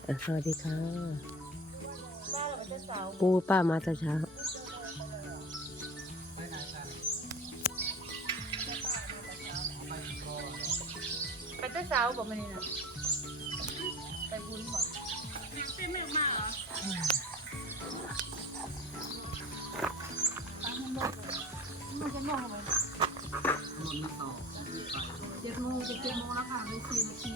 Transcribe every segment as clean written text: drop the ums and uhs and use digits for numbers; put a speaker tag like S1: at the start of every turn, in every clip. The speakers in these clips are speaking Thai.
S1: สวัสดีค่ะปูป้ามาแต่เช้า
S2: ไปแต่เช้าบอกมันนี่นะไปบุญบอกเป็นแม่มาเหรอมันจะมองทำไม7 โมงจะ7 โมงแล้วค่ะไม่4 นาที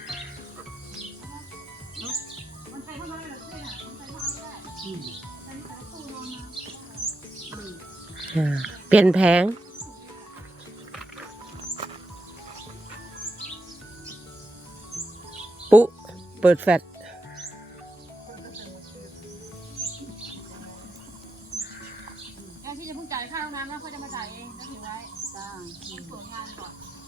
S2: มันใช้เข้ามาได้หรือไม่อ่ะมันใช้เข้ามาได้ใช้แต่ตู้นอนมา
S1: เปลี่ยนแผงปุ๊เปิดแฟลช
S2: ที่จะเพิ่งจ่ายค่าห้องน้ำแล้วเขาจะมาจ่ายเองแล้วถือไว้จ้าสวยงานก่อน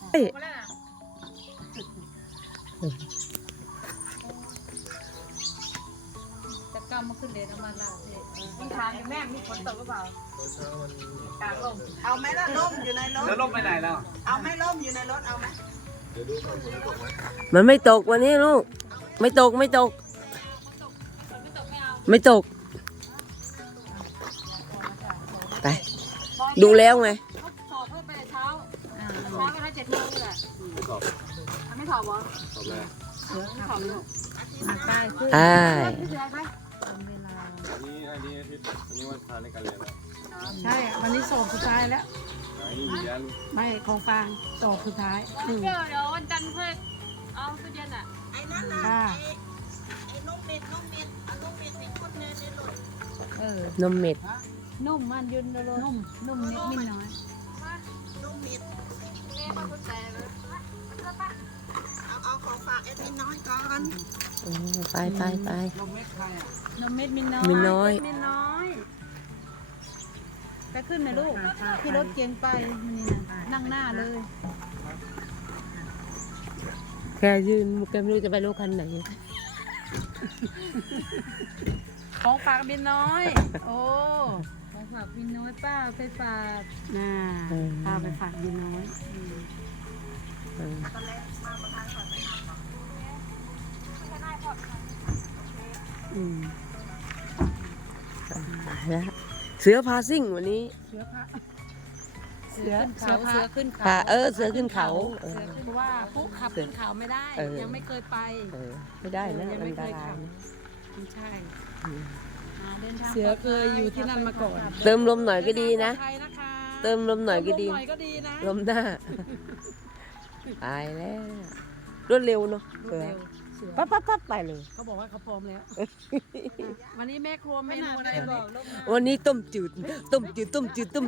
S2: จะกำมาขึ้นเลยน้ำมันเราต้องทานแม่มีฝนตกหรือเปล่ากลางลม
S3: เอาไหมล่ะร่มอยู่ในรถ
S4: แล้วร่มไปไหนแล้ว
S3: เอาไหมร่มอยู่ในรถเอาไหม
S1: มันไม่ตกวันนี้ลูกไม่ตกไม่ตกไปดูแล้วไง
S2: สอบเพิ่มไปเช้าก็ได้7 โมงนี่แหละไม่สอบเหรอสอบแล้วไม่สอบเลยไปขึ้นเสือไป
S4: อันนี้วันทานในการเรียนแล้ว
S2: ใช่วันนี้สอบสุดท้ายแล้วไม่ของฟางสอบสุดท้ายเดี๋ยววันจันทร์เพื่อเอาตู้เย็นอ่ะ
S3: ไอ้นั่นน่ะไอ้นมเม็ดเอานมเม็ดให้คนเดินในรถ
S1: นมเม็ด
S2: นุ่มมันยืนเลยนุ่มนิดมิดน้อย
S3: นมเม็ด
S2: แม่มาสนใจเลย
S3: เอาของฝากไอ้มินน้อยก่อน
S1: ไป
S4: นมเม็ดใครอ่ะ
S2: นมเม็ดมินน้อยไปขึ้นนะลูกที่รถเกียงไปนี่นะนั่งหน้าเลย
S1: แกยืนแกไม่รู้จะไปรถคันไหน
S2: ของฝากบินน้อยโอ้ของฝากบินน้อยป้าไปฝากป้าไปฝากบินน้อย
S1: เสือพาซิ่งวันนี้
S2: เสือขึ้นเขา
S1: เสือขึ้นเขา
S2: เพราะว่าผู้ขับขึ้นเขาไม่ได้ยังไม่เคยไป
S1: ไม่ได้นะมันดารา
S2: ไม่ใช่เสือเคยอยู่ที่นั่นมาก่อน
S1: เติมลมหน่อยก็ดีนะเติมลมหน่อยก็ดีลมหน้าตายแล้วรวดเร็วเนาะปั๊บไปเลย
S2: เขาบอกว่าเขาพร้อมแล้ววันนี้แม่ครัวเมนูอะไรบอก
S1: วันนี้ต้มจืดไม่ใช่ต้มจืด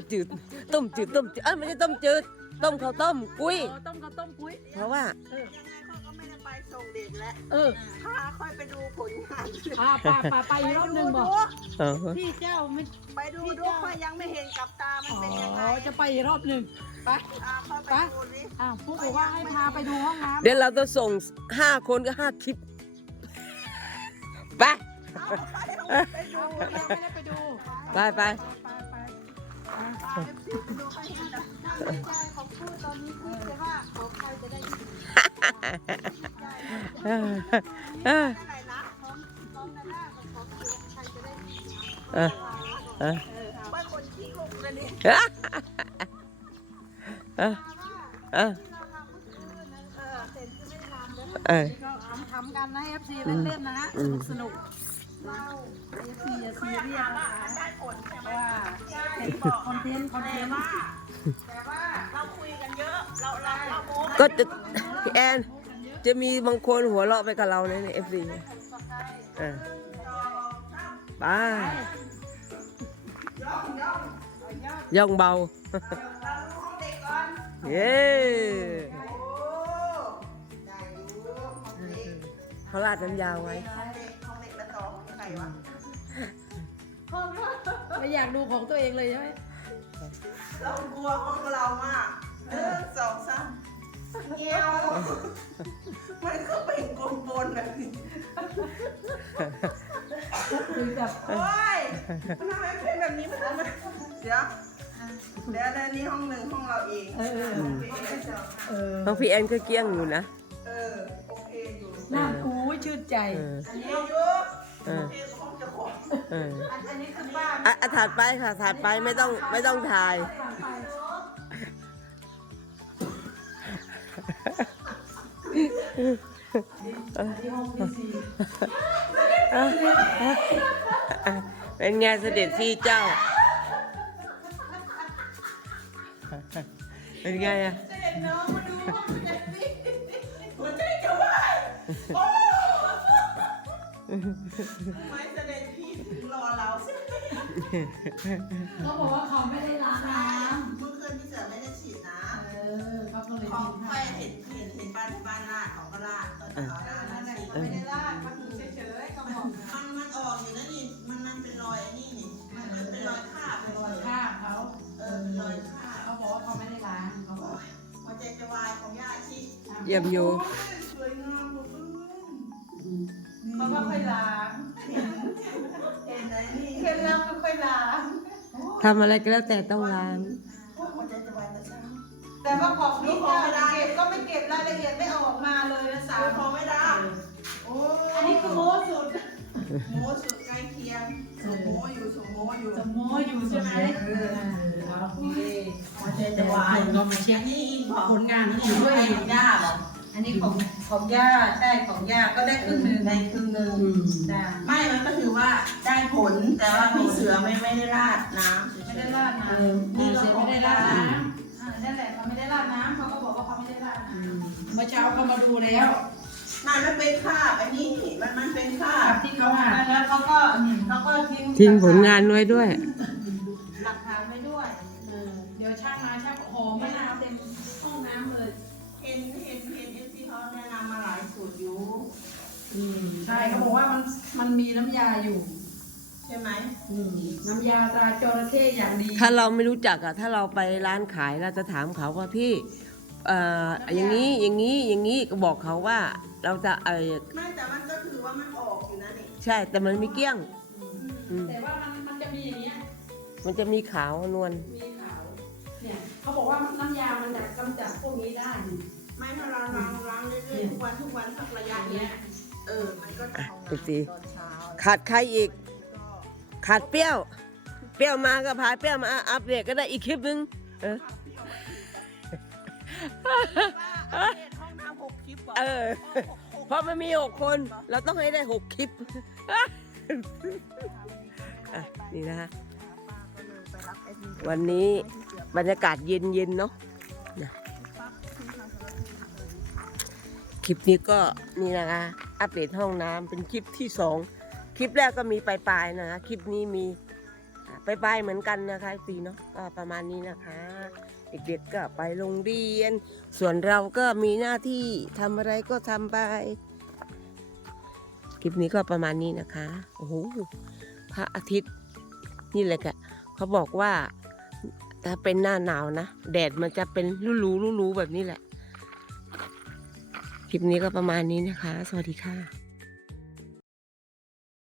S1: ต้มข้าวต้มกุ้ยเพราะว่า
S3: ก็ไม่ได้ไปส่งเด็กแล้วพาค่อยไปดูผลงาน
S2: ไปอีกรอบนึงบอกพี่เจ้าไม่
S3: ไปดูค่อยยังไม่เห็นกับตามันเป็นยังไง
S2: จะไปอีกรอบนึงไปผู้บอกว่าให้พาไปดูห้องน้ำ
S1: เดี๋ยวเราจะส่ง5 คนก็5 คลิปไป
S2: ไปดู
S1: ไป
S2: ของพูดตอนนี้คือว่าของใครจะได้
S3: ว่าคนขี้หกเลยนี่
S2: ทำกันนะ FC เล่นๆนะฮะสนุกเราFC อย่าซีเรียสนะคะ
S3: ได้ผลใช่ไหม
S2: ว่าเป็นคอนเทนต์
S3: แต่ว่าเราคุยกันเยอะเราโม้
S1: ก็จะพี่แอนจะมีบางคนหัวเราะไปกับเราในFC ไปย่องเบาเย้เขาลาดน้ำยาไว้
S2: ไม่อยากดูของตัวเองเลยใช่ไหม
S3: เรากลัวของเรามาก1 2 3เงี้ยวมันก็เป็นกลมบนแบบนี้โอ้ยทำไมเป็นแบบนี้มันเดี๋ยวนี่ห้องหนึ่งห้องเราเอง
S1: ห้องพี่แอนก็เกี้ยงอยู่นะ
S3: โอเคอยู่
S2: น่าชื่นนใจ
S3: อันนี้เยอะ
S1: เออ
S3: เทห้องจะขอ
S1: เออ
S2: อันนี้คือบ้าน
S1: ถัดไปค่ะถัดไปไม่ต้องถ่าย เป็นไงเสด็จพี่เจ้า เป็นไงอะ
S3: เสด็จน้องมาดูห้องเสด็จพี่หัวใจจะวายโอ้ทำไมเสด็จพี่ถึงรอเราสิ
S2: เขาบอกว่าเขาไม่ได้ล้างน้
S3: เมื่อคืนพี่เสือไม่ได้ฉีดน้
S2: ำเขาก็เลย
S3: ำของ
S2: กิน
S3: ไฟ
S2: ข้าว
S3: เห็นบ้านที่บ้านลาดของก็ลาดตอนเอาน้ำมาฉีด
S2: ไม่ได้ลาดเขาดูเฉยๆเขาบอกนะ
S3: มันออกอยู่นะนี่มันเป็นรอยไอ้นี่นี่มันเป็นรอยคราบเป็นรอย
S2: ข้าวเขา
S3: เป็นรอยคราบ
S2: เขาบอกว่าเขาไม่ได้ล้างเขาบอก
S3: หัวใจจะวายของย่าชี
S1: เยี่ยมอยู่
S3: สวยงามหมดเลย
S2: เขาก็ค่อยล้าง
S3: เห็นไหมนี่
S2: เคล็ดลับก็ค่อยล้าง
S1: ทำอะไรก็แล้วแต่ต้องล้าง
S3: หัวใจจะวายแต่เช้า
S2: แต่ว่าของนี่เก็บก็ไม่เก็บรายละเอียดไม่เอาออกมาเลยนะสา
S3: สาว วของไม่ได้โอ้
S2: อันนี้คือโม้สุด
S3: โม้สุดใกล้เคียงสมโม้อยู่สมโม้อยู่
S2: จะโม้อยู่ใช่ไหมโอเค
S3: หัวใจจะวาย
S2: เรามาเช็ค
S3: นี่ของ
S2: ผลงานนี่ด้วย
S3: ย่าเหรอ
S2: อันนี้ของย่าใช่ของย่าก็ได้ครึ่งหนึ่ง
S3: ในครึ่งหนึ่ง
S2: จ้า
S3: ไม่ มันก็ถือว่าได้ผล แต่ว่าพี่เสือไม่ได้ราดน้ำ
S2: ไม่ได้ราดน้ำนี่ก็ไม่ได้ราดน้ำนั่นแหละเขาไม่ได้ราดน้ำเขาก็บอกว่าเขาไม่ได้ราดน้ำเมื่อเช้าเขามาดูแล้ว
S3: มันเป็นคราบอันนี้มันเป็นคราบ
S2: ที่เขาหาแล้วเขาก็
S1: ทิ้งผลงานไว้ด้วย
S2: หลักฐานไว้ด้วยเดี๋ยวช่างมาช่างหอมมะนาวเต็มห้องน้ำเลย
S3: เห็นที่เขาแนะนำมาหลายสูตรอยู่
S2: ใช่เขาบอกว่ามันมีน้ำยาอยู่
S3: ใช่ไหม
S2: น้ำยาตราจระเข้อย่างดี
S1: ถ้าเราไม่รู้จักอะถ้าเราไปร้านขายเราจะถามเขาว่าพี่อย่างนี้ก็บอกเขาว่าเราจะ
S3: ไม่แต่มันก็ถือว่ามันออกอยู่นะนี่
S1: ใช่แต่มันไม่เกลี้ยง
S2: แต่ว่ามันจะมีอย่างเงี้ย
S1: มันจะมีขาวนวล
S2: มีขาวเนี่ยเขาบอกว่าน้ำยามันจะกำจัดพวกนี้ได้
S3: ไม่ถ้าเราล้างเรื่อยๆทุกวันสักระยะเนี้ยมันก็จะทำงานตอนเช้า
S1: ขาดใครอีก
S3: ก็
S1: ขาดเปรี้ยว เปรี้ยวมาก็พาเปรี้ยวมาอัปเดตก็ได้อีกคลิปนึง
S3: ห้องน้ำ6 คลิปก่อน
S1: เพราะมันมี6 คน เราต้องให้ได้6 คลิปนี่นะฮะวันนี้บรรยากาศเย็นๆเนาะคลิปนี้ก็นี่นะคะอัปเดตห้องน้ำเป็นคลิปที่2คลิปแรกก็มีปลายๆนะคะคลิปนี้มีปลายๆเหมือนกันนะคะปีเนาะก็ประมาณนี้นะคะเด็กๆก็ไปโรงเรียนส่วนเราก็มีหน้าที่ทำอะไรก็ทำไปคลิปนี้ก็ประมาณนี้นะคะโอ้โหพระอาทิตย์นี่แหละค่ะเขาบอกว่าถ้าเป็นหน้าหนาวนะแดดมันจะเป็นรูๆแบบนี้แหละคลิปนี้ก็ประมาณนี้นะคะสวัสดีค่ะ